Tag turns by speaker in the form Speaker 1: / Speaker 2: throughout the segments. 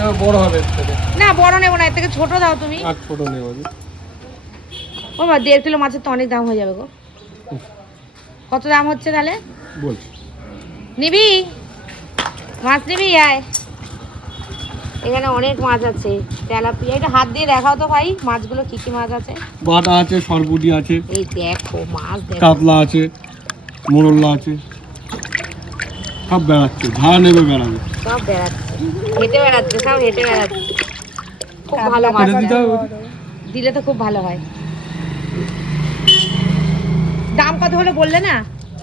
Speaker 1: এবার বড় হবে
Speaker 2: না বড় নেব না এর থেকে ছোট দাও তুমি।
Speaker 1: আর ছোট নেব
Speaker 2: ও বা দেড় কিলো মাছের তো অনেক দাম হয়ে যাবে গো। কত দাম হচ্ছে তাহলে?
Speaker 1: বলছি।
Speaker 2: নিবি? মাছ নিবি? আয়। এখানে অনেক মাছ আছে তেলাপিয়া। এটা হাত দিয়ে দেখাও তো ভাই মাছগুলো কি কি মাছ আছে।
Speaker 1: বাটা আছে সরপুটি আছে
Speaker 2: এই দেখো মাছ দেখো।
Speaker 1: কাতলা আছে মোরল্লা আছে। সব বেড়াচ্ছে যা নেবে বেড়াবে।
Speaker 2: সব বেড়াচ্ছে। হেঁটে বেড়াচ্ছে সব হেঁটে বেড়াচ্ছে। খুব ভালো মাছ দিলে তো খুব ভালো হয়। দাম কত হলো বললে না?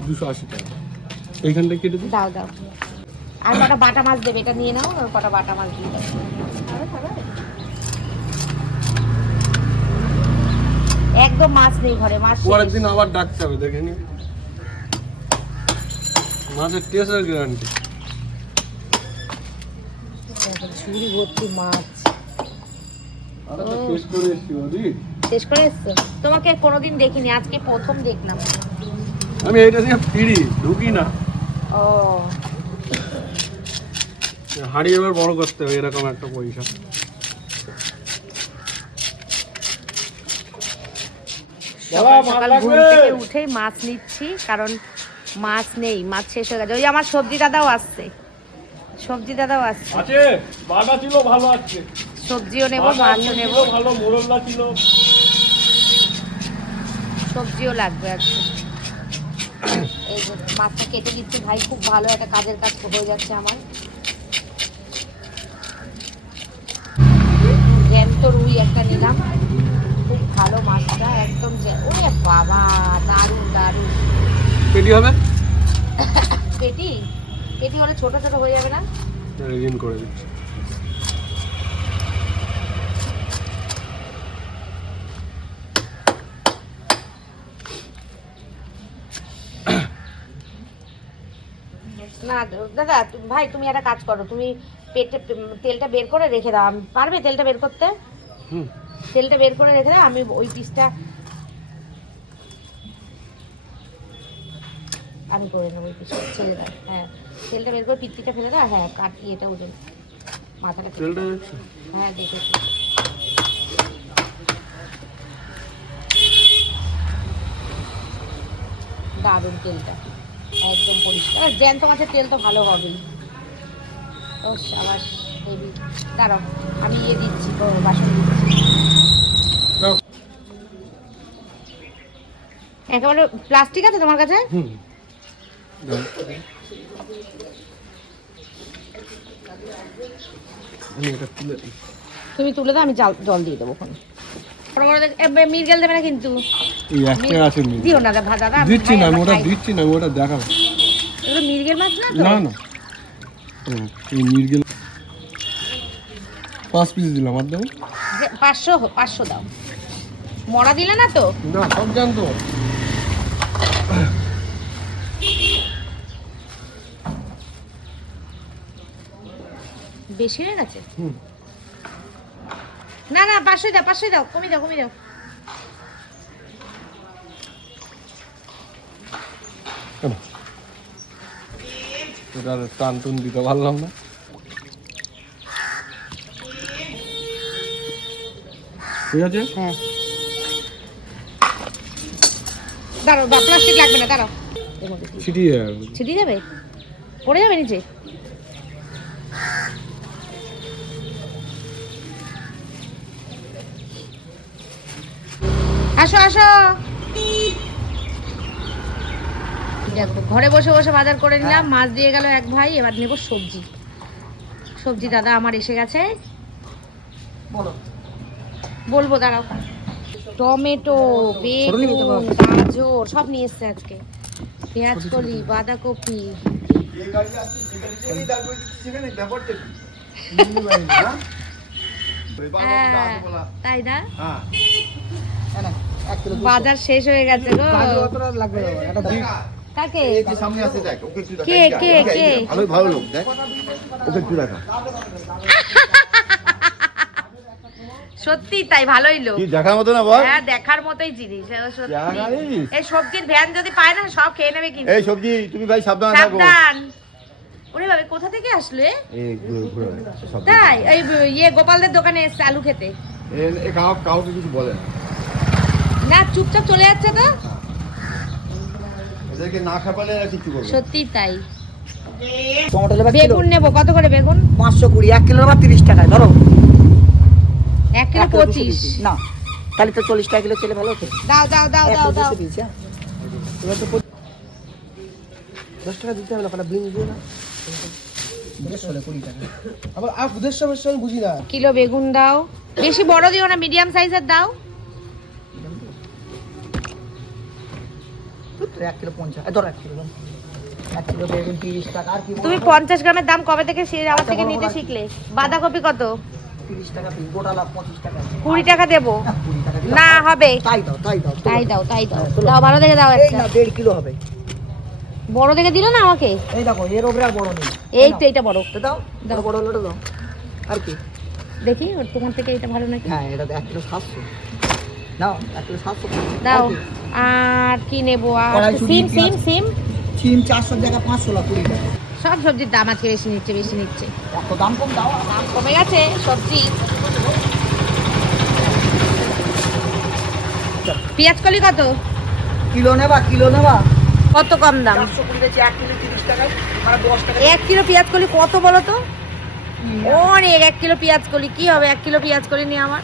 Speaker 1: দুশো আশি টাকা। এইখানটা কেটে
Speaker 2: দাও দাও। আর কটা বাটা মাছ দেবে এটা নিয়ে নাও আর কটা বাটা মাছ দিয়ে দাও। একদম মাছ নেই ঘরে মাছ।
Speaker 1: পরের দিন আবার ডাকতে হবে দেখে নি। মাছের টেস্টের গ্যারান্টি
Speaker 2: ঝুড়ি ভর্তি মাছ। শেষ করে এসছো তোমাকে কোনোদিন দেখিনি আজকে প্রথম দেখলাম।
Speaker 1: আমি এইটা দিয়ে ফিরি ঢুকি না।
Speaker 2: ও।
Speaker 1: হাড়ি এবার বড় করতে হবে এরকম একটা পয়সা।
Speaker 2: সকাল সকাল ঘুম থেকে উঠেই মাছ নিচ্ছি কারণ মাছ নেই মাছ শেষ হয়ে গেছে। ওই আমার সবজি দাদাও আসছে। সবজি দাদাও আসছে।
Speaker 1: আছে বাটা ছিল ভালো আছে
Speaker 2: সবজিও নেব মাছও নেব।
Speaker 1: ভালো মোরল্লা ছিল।
Speaker 2: সবজিও লাগবে আজকে। এই মাছটা কেটে দিচ্ছি ভাই খুব ভালো একটা কাজের কাজ হয়ে যাচ্ছে আমার। জ্যান্ত রুই একটা নিলাম। খুব ভালো মাছটা একদম ওরে বাবা দারুণ দারুণ।
Speaker 1: পেটি হবে?
Speaker 2: পেটি? পেটি হলে ছোট ছোট হয়ে যাবে না?
Speaker 1: রেজিন করে দিচ্ছি।
Speaker 2: না দাদা ভাই তুমি একটা কাজ করো। তুমি পেটে তেলটা বের করে রেখে দাও। পারবে তেলটা বের করতে?
Speaker 1: হুম।
Speaker 2: তেলটা বের করে রেখে দাও আমি ওই পিসটা আমি করে নেব ওই পিসটা ছেড়ে দাও হ্যাঁ। তেলটা বের করে পিত্তিটা ফেলে দাও হ্যাঁ কাট এটা ওজন মাথাটা
Speaker 1: তেলটা
Speaker 2: দাও। হ্যাঁ দেখেছি। দারুণ তেলটা একদম পরিষ্কার। আর জ্যান্ত মাছের তেল তো ভালো হবেই। ও সাবাস হেভি। দাঁড়াও আমি ইয়ে দিচ্ছি তো বাসন দিচ্ছি। একেবারে প্লাস্টিক আছে তোমার কাছে?
Speaker 1: হুম।
Speaker 2: তুমি তুলে দাও আমি জল জল দিয়ে দেবো ওখানে। মিরগেল দেবে না কিন্তু।
Speaker 1: এই একটা আছে নি
Speaker 2: দিও না দাদা দাদা
Speaker 1: দিচ্ছি না ওটা দিচ্ছি না ওটা দেখাবো।
Speaker 2: এগুলো মিরগেল মাছ না
Speaker 1: না না। এই মির্গেল পাঁচ পিস দিলাম আর
Speaker 2: পাঁচশো পাঁচশো দাও। মরা দিলে না তো?
Speaker 1: না সব জানতো।
Speaker 2: বেশি হয়ে গেছে? না না পাঁচশো দাও পাঁচশো দাও কমে দাও কমে দাও।
Speaker 1: কেন? টান টুন দিতে পারলাম না। ঠিক আছে?
Speaker 2: হ্যাঁ। দাঁড়াও দাও প্লাস্টিক লাগবে না দাঁড়াও।
Speaker 1: ছিটিয়ে যাবে
Speaker 2: ছিটিয়ে যাবে পড়ে যাবে নিচে? আসো আসো। দেখো ঘরে বসে বসে বাজার করে নিলাম মাছ দিয়ে গেল এক ভাই এবার নেব সবজি। সবজি দাদা আমার এসে গেছে। বলব দাঁড়াও। টমেটো বেগুন গাজর সব নিয়ে এসছে আজকে। পেঁয়াজ কলি বাঁধাকপি। হ্যাঁ, তাই না? বাজার শেষ হয়ে গেছে গো। কাকে কে কে কে?
Speaker 3: ভালো ভালো লোক দেখ। ওকে একটু দেখা।
Speaker 2: সত্যি তাই ভালোই লোক।
Speaker 3: দেখার মতো না বল?
Speaker 2: হ্যাঁ দেখার মতোই জিনিস? এই সবজির ভ্যান যদি পায় না সব খেয়ে নেবে কিন্তু।
Speaker 3: এই সবজি তুমি ভাই সাবধানে থাকো।
Speaker 2: সাবধান। ওরে বাবা কোথা থেকে আসলো তাই এই ইয়ে গোপালদের দোকানে এসছে আলু খেতে।
Speaker 3: কাউকে কিছু বলে না।
Speaker 2: চুপচাপ চলে যাচ্ছে তো?
Speaker 3: এদেরকে না খাপালে এরা কিছু করবে
Speaker 2: সত্যি তাই। বেগুন নেব কত করে বেগুন?
Speaker 4: পাঁচশো কুড়ি এক কিলো লেবার তিরিশ টাকায় ধরো।
Speaker 2: এক কিলো পঁচিশ।
Speaker 4: না তাহলে তো চল্লিশ টাকা কিলো চলে ভালো হতো।
Speaker 2: দাও দাও দাও দাও দাও।
Speaker 4: দুশো হ্যাঁ। দশ টাকা দিতে হবে না ওখানে বিন দিয়ে না দেড়শো হলে কুড়ি টাকা।
Speaker 5: আবার আর উদ্দেশ্য আমি বুঝি না।
Speaker 2: কিলো বেগুন দাও। বেশি বড় দিও না মিডিয়াম সাইজের দাও।
Speaker 4: এক কিলো পঞ্চাশ। ধরো এক কিলো এক কিলো বেগুন তিরিশ টাকা আর কি
Speaker 2: তুমি পঞ্চাশ গ্রামের দাম কবে থেকে আমার থেকে নিতে শিখলে? বাঁধাকপি কত?
Speaker 4: তিরিশ টাকা পিস গোটা লাভ পঁচিশ টাকা।
Speaker 2: কুড়ি টাকা দেবো।
Speaker 4: না,
Speaker 2: হবে।
Speaker 4: তাই দাও তাই দাও
Speaker 2: তাই দাও তাই দাও।
Speaker 4: হ্যাঁ,
Speaker 2: দাও ভালো দেখে দাও
Speaker 4: এই না দেড় কিলো হবে।
Speaker 2: বড় দেখে দিলে না আমাকে?
Speaker 4: এই দেখো এর ওপরে আর বড় নেই।
Speaker 2: এই। তো এটা বড়।
Speaker 4: দাও দাও। বড় হলো দাও। আর কি?
Speaker 2: দেখি ওর তোমার থেকে এটা ভালো নাকি?
Speaker 4: হ্যাঁ এটা এক কিলো সাতশো। নাও এক কিলো সাতশো।
Speaker 2: দাও।
Speaker 4: আর কি?
Speaker 2: নেব? আর সিম সিম সিম?
Speaker 4: সিম চারশো জায়গা পাঁচশো লাখ কুড়ি টাকা।
Speaker 2: সব সবজির দাম আজকে বেশি নিচ্ছে বেশি নিচ্ছে।
Speaker 4: দাম কম দাও।
Speaker 2: দাম কমে গেছে সবজি। পেঁয়াজ কলি কত?
Speaker 4: কিলো নেবা কিলো নেবা।
Speaker 2: কত কম দাম?
Speaker 4: এক কিলো
Speaker 2: এক পেঁয়াজ কলি কত বলো তো? অনেক এক কিলো পেঁয়াজ কলি। কি হবে এক কিলো পেঁয়াজ কলি নিয়ে আমার?